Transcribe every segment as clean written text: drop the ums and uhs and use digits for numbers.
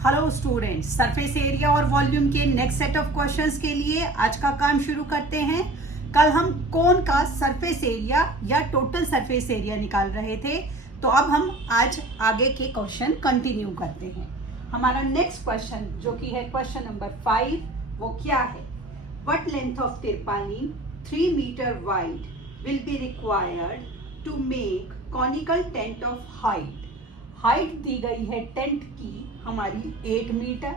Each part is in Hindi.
हेलो स्टूडेंट्स, सरफेस एरिया और वॉल्यूम के नेक्स्ट सेट ऑफ क्वेश्चंस के लिए आज का काम शुरू करते हैं। कल हम कोन का सरफेस एरिया या टोटल सरफेस एरिया निकाल रहे थे, तो अब हम आज आगे के क्वेश्चन कंटिन्यू करते हैं। हमारा नेक्स्ट क्वेश्चन जो कि है क्वेश्चन नंबर 5, वो क्या है? What length of tarpaulin 3 metre wide will be required to make conical tent of height. Height दी गई है टेंट की हमारी 8 मीटर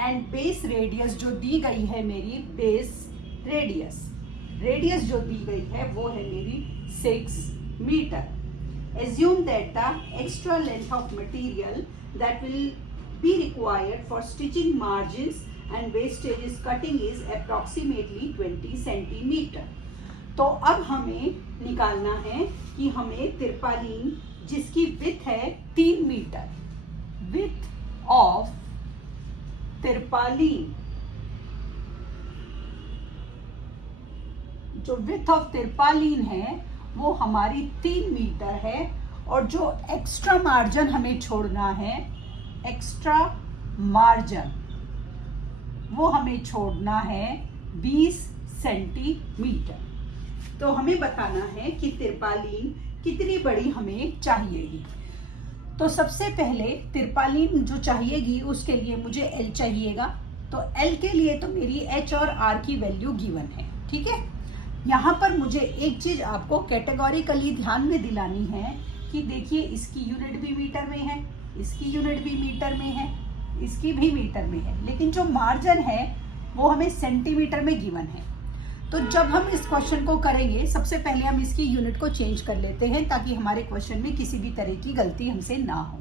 एंड बेस रेडियस जो दी गई है मेरी रेडियस जो दी गई है वो है मेरी 6 metre. Assume that the extra length of material that will be required for stitching margins and wastage cutting is approximately 20 centimetre. तो अब हमें निकालना है कि हमें तिरपालिन जिसकी विड्थ है 3 मीटर, विड्थ ऑफ तिरपालिन, जो विड्थ ऑफ तिरपालिन है वो हमारी 3 मीटर है और जो एक्स्ट्रा मार्जिन हमें छोड़ना है, एक्स्ट्रा मार्जिन वो हमें छोड़ना है 20 सेंटीमीटर। तो हमें बताना है कि तिरपालिन कितनी बड़ी हमें चाहिएगी। तो सबसे पहले तिरपालिन जो चाहिएगी उसके लिए मुझे एल चाहिएगा। तो एल के लिए तो मेरी एच और आर की वैल्यू गिवन है, ठीक है। यहाँ पर मुझे एक चीज आपको कैटेगोरिकली ध्यान में दिलानी है कि देखिए इसकी यूनिट भी मीटर में है, इसकी यूनिट भी मीटर में है, इसकी भी मीटर में है, लेकिन जो मार्जिन है वो हमें सेंटीमीटर में गिवन है। तो जब हम इस क्वेश्चन को करेंगे सबसे पहले हम इसकी यूनिट को चेंज कर लेते हैं ताकि हमारे क्वेश्चन में किसी भी तरह की गलती हमसे ना हो।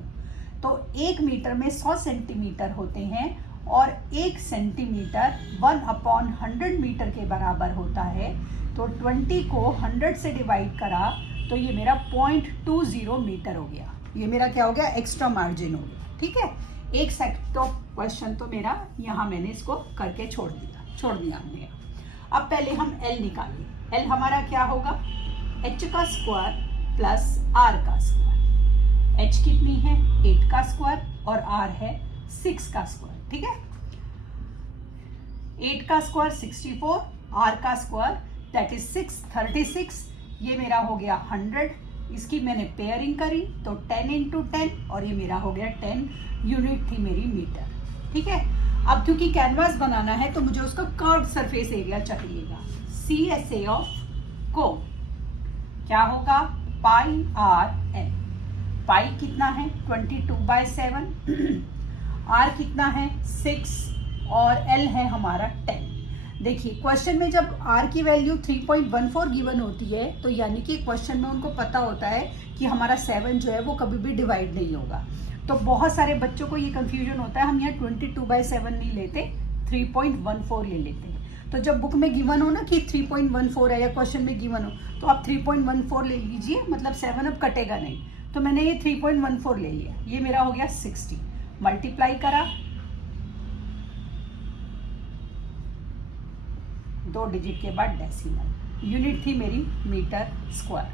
तो 1 मीटर में 100 सेंटीमीटर होते हैं और 1 सेंटीमीटर 1/100 मीटर के बराबर होता है। तो 20 को 100 से डिवाइड करा तो ये मेरा 0.20 मीटर हो गया। ये मेरा क्या हो गया? एक्स्ट्रा मार्जिन हो गया, ठीक है। एक सेट ऑफ क्वेश्चन तो मेरा यहाँ मैंने इसको करके छोड़ दिया हमने। अब पहले हम L निकालें। L हमारा क्या होगा? H का स्क्वायर प्लस R का स्क्वायर। H कितनी है? 8 का स्क्वायर और R है 6 का स्क्वायर, ठीक है। 8 का स्क्वायर 64, R का स्क्वायर दैट इज 36, ये मेरा हो गया 100। इसकी मैंने पेयरिंग करी तो 10 × 10 और ये मेरा हो गया 10 यूनिट थी मेरी मीटर, ठीक है। अब क्योंकि कैनवास बनाना है तो मुझे उसका कर्व सरफेस एरिया चाहिएगा। CSA ऑफ को क्या होगा? Pi R L. पाई कितना है? 22/7। आर कितना है? 6 और एल है हमारा 10। देखिए क्वेश्चन में जब आर की वैल्यू 3.14 गिवन होती है तो यानी कि क्वेश्चन में उनको पता होता है कि हमारा 7 जो है वो कभी भी डिवाइड नहीं होगा। तो बहुत सारे बच्चों को ये कंफ्यूजन होता है, हम यहाँ 22/7 नहीं लेते, 3.14 ले लेते हैं। तो जब बुक में गिवन हो ना कि 3.14 है या क्वेश्चन में गिवन हो तो आप 3.14 ले लीजिए, मतलब 7 अब कटेगा नहीं। तो मैंने ये 3.14 ले लिया, ये मेरा हो गया 60। मल्टीप्लाई करा 2 डिजिट के बाद डेसिमल, यूनिट थी मेरी मीटर स्क्वायर,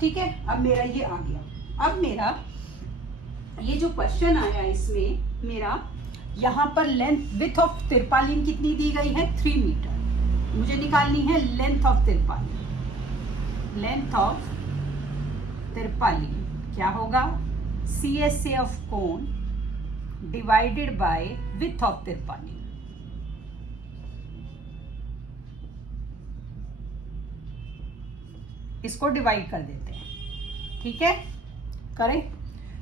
ठीक है। अब मेरा ये आ गया। अब मेरा ये जो क्वेश्चन आया इसमें मेरा यहाँ पर विड्थ ऑफ तिरपालिन कितनी दी गई है? 3 मीटर। मुझे निकालनी है length of tarpaulin. Length of tarpaulin क्या होगा? CSA of cone divided by width of tarpaulin. इसको डिवाइड कर देते हैं, ठीक है, करें।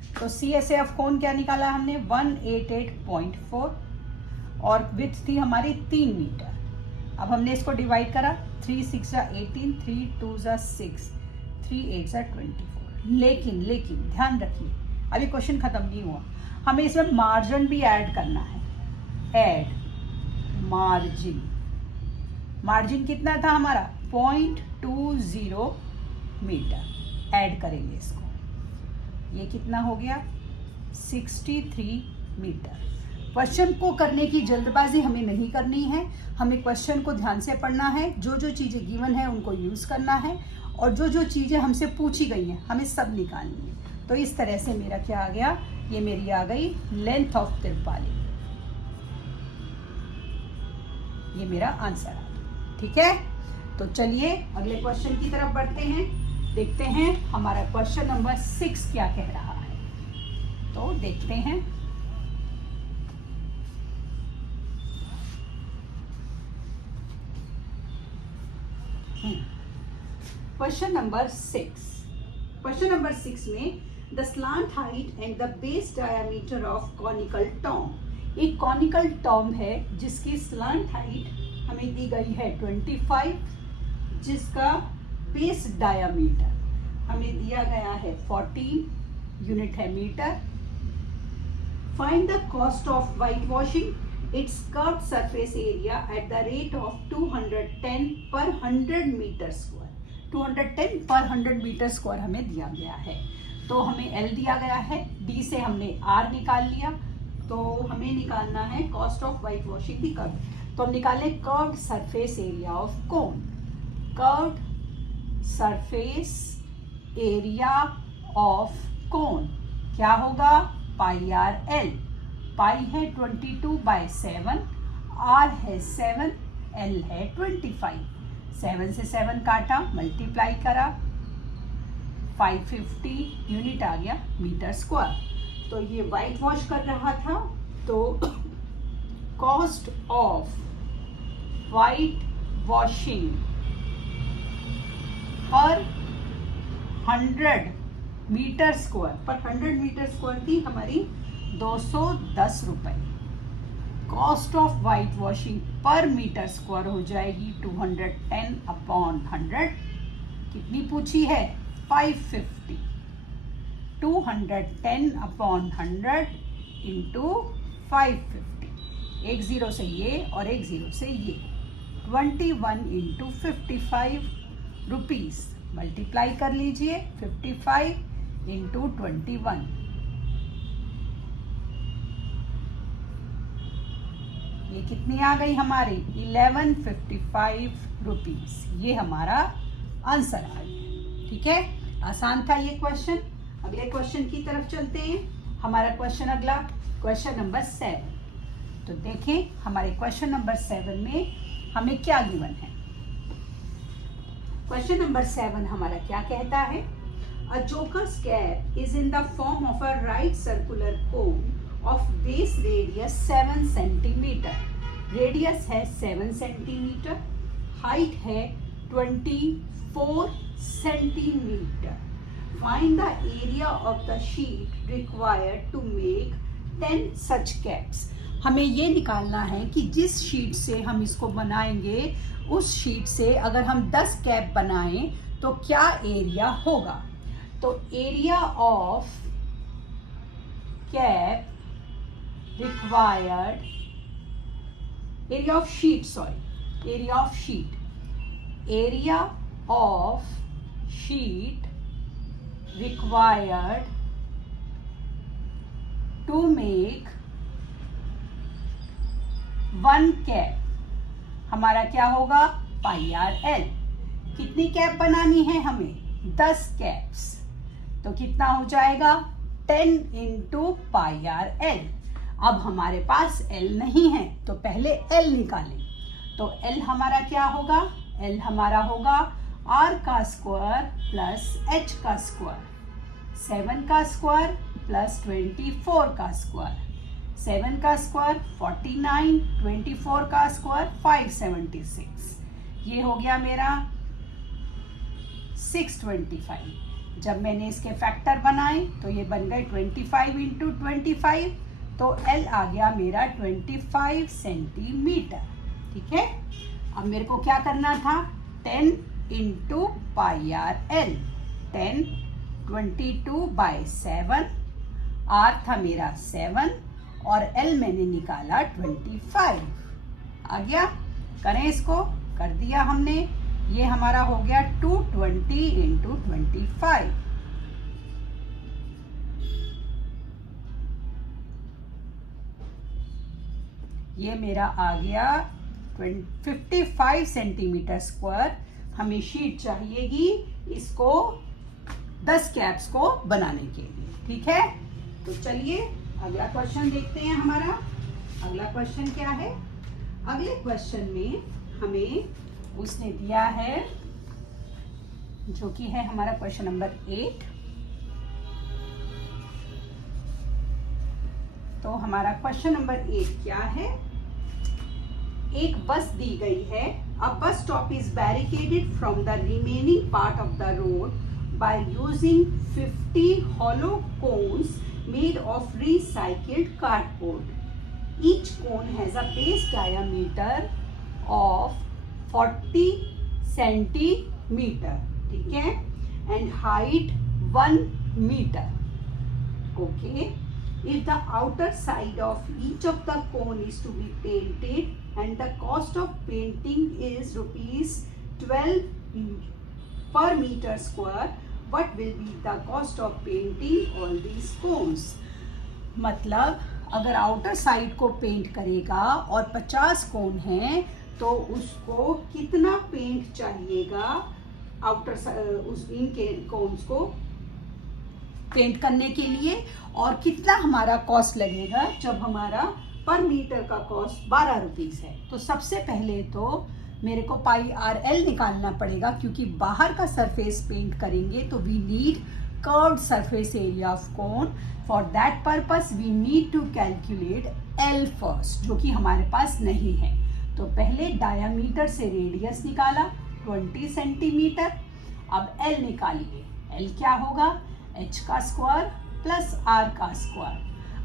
तो CSA ऑफ कोन क्या निकाला हमने? 188.4 और विड्थ थी हमारी 3 मीटर। अब हमने इसको डिवाइड करा, 3 × 6 = 18, 3 × 2 = 6, 3 × 8 = 24। लेकिन ध्यान रखिए अभी क्वेश्चन खत्म नहीं हुआ, हमें इसमें मार्जिन भी ऐड करना है। ऐड मार्जिन, मार्जिन कितना था हमारा? 0.20 मीटर। ऐड करेंगे इसको, ये कितना हो गया? 63 मीटर। क्वेश्चन को करने की जल्दबाजी हमें नहीं करनी है, हमें क्वेश्चन को ध्यान से पढ़ना है, जो जो चीज़ें गिवन है उनको यूज़ करना है और जो जो चीज़ें हमसे पूछी गई हैं हमें सब निकालनी है। तो इस तरह से मेरा क्या आ गया, ये मेरी आ गई लेंथ ऑफ तिरपाली, ये मेरा आंसर आ गया। ठीक है, तो चलिए अगले क्वेश्चन की तरफ बढ़ते हैं, देखते हैं हमारा क्वेश्चन नंबर 6 क्या कह रहा है। तो देखते हैं। क्वेश्चन नंबर 6, क्वेश्चन नंबर 6 में the slant height and the base diameter of conical Tom. एक कॉनिकल टॉम है जिसकी स्लांट हाइट हमें दी गई है 25, जिसका बेस डायमीटर हमें दिया गया है 14 यूनिट है metre. Find the cost of white washing its curved surface area at the rate of 210 per 100 metre square. 210 per 100 metre square हमें दिया गया है। तो हमें L दिया गया है, D से हमने R निकाल लिया, तो हमें निकालना है cost of white washing the curve. तो हम निकालें curved surface area of cone. Curved surface area of कोन क्या होगा? Pi R L. पाई है 22/7, आर है 7, एल है 25। 7 से 7 काटा, मल्टीप्लाई करा, 550 यूनिट आ गया मीटर स्क्वायर। तो ये वाइट वॉश कर रहा था, तो कॉस्ट ऑफ वाइट वॉशिंग पर 100 मीटर स्क्वायर, पर 100 मीटर स्क्वायर की हमारी 210 रुपए। कॉस्ट ऑफ वाइट वॉशिंग पर मीटर स्क्वायर हो जाएगी 210/100। कितनी पूछी है? 550। 210/100 इंटू 550। एक जीरो से ये और एक जीरो से ये, 21 इंटू 55 रुपीज। मल्टीप्लाई कर लीजिए, 55 इंटू 21, ये कितनी आ गई हमारी? 1155 रुपीज। ये हमारा आंसर आ गया। ठीक है, आसान था ये क्वेश्चन। अगले क्वेश्चन की तरफ चलते हैं। हमारा क्वेश्चन अगला क्वेश्चन नंबर 7। तो देखें हमारे क्वेश्चन नंबर 7 में हमें क्या गिवन है। क्वेश्चन नंबर 7 हमारा क्या कहता है? A joker's cap is in the form of a right circular cone of base radius 7 centimetre. Radius है 7 सेंटीमीटर, हाइट है 24 centimetre. Find the area of the sheet required to make 10 such caps. हमें ये निकालना है कि जिस शीट से हम इसको बनाएंगे, उस शीट से अगर हम 10 कैप बनाएं तो क्या एरिया होगा। तो area of cap required, area of sheet, sorry, area of sheet, area of sheet required to make 1 cap हमारा क्या होगा? Pi R L. कितनी कैप बनानी है हमें? 10 कैप्स। तो कितना हो जाएगा? 10 इंटू पाई आर एल। अब हमारे पास L नहीं है, तो पहले L निकालें। तो L हमारा क्या होगा? L हमारा होगा R का स्क्वायर प्लस H का स्क्वायर, 7 का स्क्वायर प्लस 24 का स्क्वायर, 7 का स्क्वायर 49, 24 का स्क्वायर 576। ये हो गया मेरा 625। जब मैंने इसके फैक्टर बनाए तो ये बन गए 25 इंटू 25, तो L आ गया मेरा 25 सेंटीमीटर। ठीक है, अब मेरे को क्या करना था? 10 into pi R L. 10 22/7, R था मेरा 7 और L मैंने निकाला 25। आ गया? करें इसको, कर दिया हमने। ये हमारा हो गया 220 इंटू 25। ये मेरा आ गया 55 सेंटीमीटर स्क्वायर। हमें शीट चाहिएगी इसको 10 कैप्स को बनाने के लिए। ठीक है, तो चलिए अगला क्वेश्चन देखते हैं हमारा। अगला क्वेश्चन क्या है? अगले क्वेश्चन में हमें उसने दिया है जो कि है हमारा क्वेश्चन नंबर 8। तो हमारा क्वेश्चन नंबर 8 क्या है? एक बस दी गई है। A bus stop is barricaded from the remaining part of the road by using 50 hollow cones made of recycled cardboard. Each cone has a base diameter of 40 centimeter, ठीक है, and height 1 meter. Okay. If the outer side of each of the cone is to be painted and the cost of painting is rupees 12 per meter square, what will be the cost of painting all these cones? मतलब अगर आउटर साइड को पेंट करेगा और 50 कोन हैं तो उसको कितना पेंट चाहिएगा उस इनके कोन्स को पेंट करने के लिए, और कितना हमारा कॉस्ट लगेगा जब हमारा पर मीटर का कॉस्ट 12 रुपीस है। तो सबसे पहले तो मेरे को पाई आर एल निकालना पड़ेगा, क्योंकि बाहर का सरफेस पेंट करेंगे तो we need curved surface area of cone. For that purpose we need to calculate L first, जो कि हमारे पास नहीं है। तो पहले डायामीटर से रेडियस निकाला 20 सेंटीमीटर। अब एल निकालिए। एल क्या होगा? एच का स्क्वायर प्लस आर का स्क्वायर।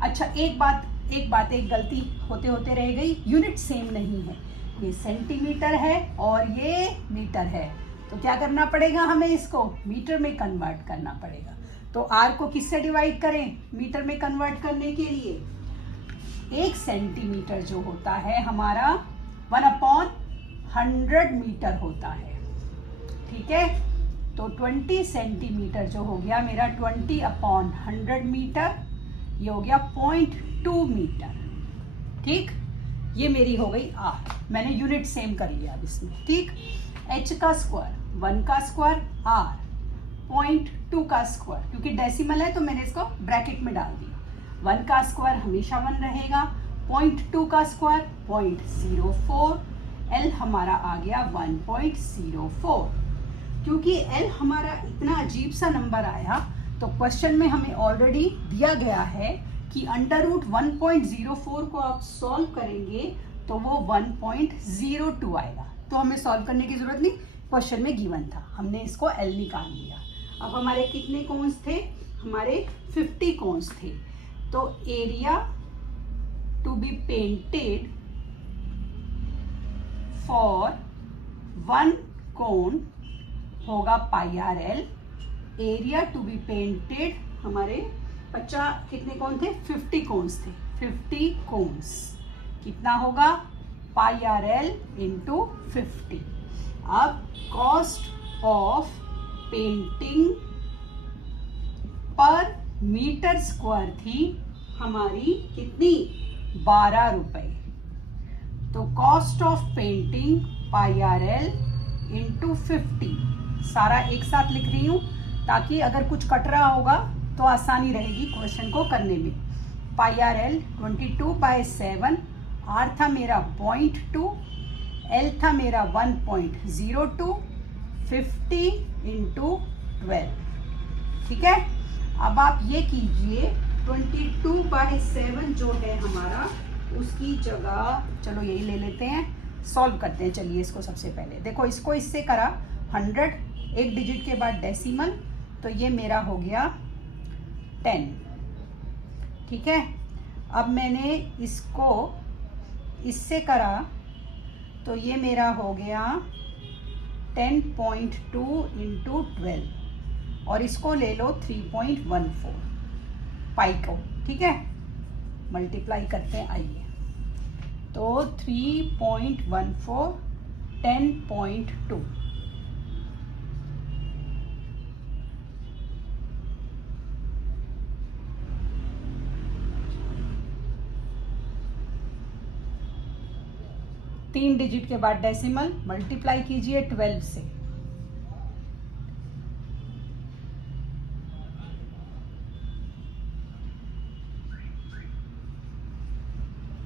अच्छा, एक गलती होते होते रह गई, यूनिट सेम नहीं है। ये सेंटीमीटर है और ये मीटर है, तो क्या करना पड़ेगा हमें? इसको मीटर में कन्वर्ट करना पड़ेगा। तो आर को किससे डिवाइड करें मीटर में कन्वर्ट करने के लिए? 1 सेंटीमीटर जो होता है हमारा 1/100 मीटर होता है, ठीक है। तो 20 सेंटीमीटर जो हो गया मेरा 20/100 मीटर, ये हो गया 0.2 मीटर, ठीक। ये मेरी हो गई आर, मैंने यूनिट सेम कर लिया अब इसमें, ठीक। एच का स्क्वायर 1 का स्क्वायर आर 0.2 का स्क्वायर, क्योंकि डेसिमल है तो मैंने इसको ब्रैकेट में डाल दिया। 1 का स्क्वायर हमेशा 1 रहेगा, 0.2 का स्क्वायर 0.04, एल हमारा आ गया 1.04। क्योंकि एल हमारा इतना अजीब सा नंबर आया, तो क्वेश्चन में हमें ऑलरेडी दिया गया है कि अंडर रूट 1.04 को आप सॉल्व करेंगे तो वो 1.02 आएगा। तो हमें सॉल्व करने की जरूरत नहीं, क्वेश्चन में गिवन था, हमने इसको एल निकाल लिया। अब हमारे कितने कोन्स थे? हमारे 50 कोन्स थे। तो area to be painted for 1 cone होगा pi R L. Area to be painted हमारे 50 कितने कोन थे? 50 कोन्स थे। 50 कोन्स कितना होगा? Pi R L into 50। अब कॉस्ट ऑफ पेंटिंग पर मीटर स्क्वायर थी हमारी कितनी? 12 रुपए। तो cost of painting pi R L into 50, सारा एक साथ लिख रही हूँ ताकि अगर कुछ कट रहा होगा तो आसानी रहेगी क्वेश्चन को करने में। पाई आर एल 22/7, आर था मेरा 0.2, एल था मेरा 1.02, 50 इंटू 12, ठीक है। अब आप ये कीजिए 22/7 जो है हमारा, उसकी जगह चलो यही ले लेते हैं, सॉल्व करते हैं। चलिए इसको सबसे पहले देखो, इसको इससे करा 100, एक डिजिट के बाद डेसिमल, तो ये मेरा हो गया 10, ठीक है। अब मैंने इसको इससे करा तो ये मेरा हो गया 10.2 इंटू 12, और इसको ले लो 3.14 पाई को, ठीक है। मल्टीप्लाई करते हैं, आइए। तो 3.14 10.2, तीन डिजिट के बाद डेसिमल, मल्टीप्लाई कीजिए 12 से,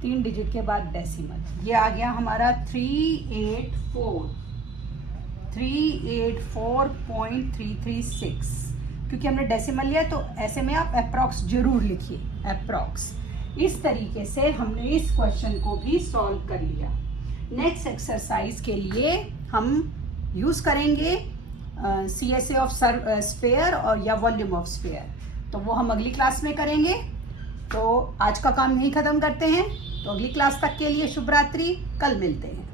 3 डिजिट के बाद डेसिमल, ये आ गया हमारा 384.336। क्योंकि हमने डेसिमल लिया तो ऐसे में आप अप्रॉक्स जरूर लिखिए, अप्रॉक्स। इस तरीके से हमने इस क्वेश्चन को भी सॉल्व कर लिया। नेक्स्ट एक्सरसाइज के लिए हम यूज करेंगे CSA ऑफ स्फीयर और या वॉल्यूम ऑफ स्फीयर, तो वो हम अगली क्लास में करेंगे। तो आज का काम यहीं खत्म करते हैं। तो अगली क्लास तक के लिए शुभ रात्रि, कल मिलते हैं।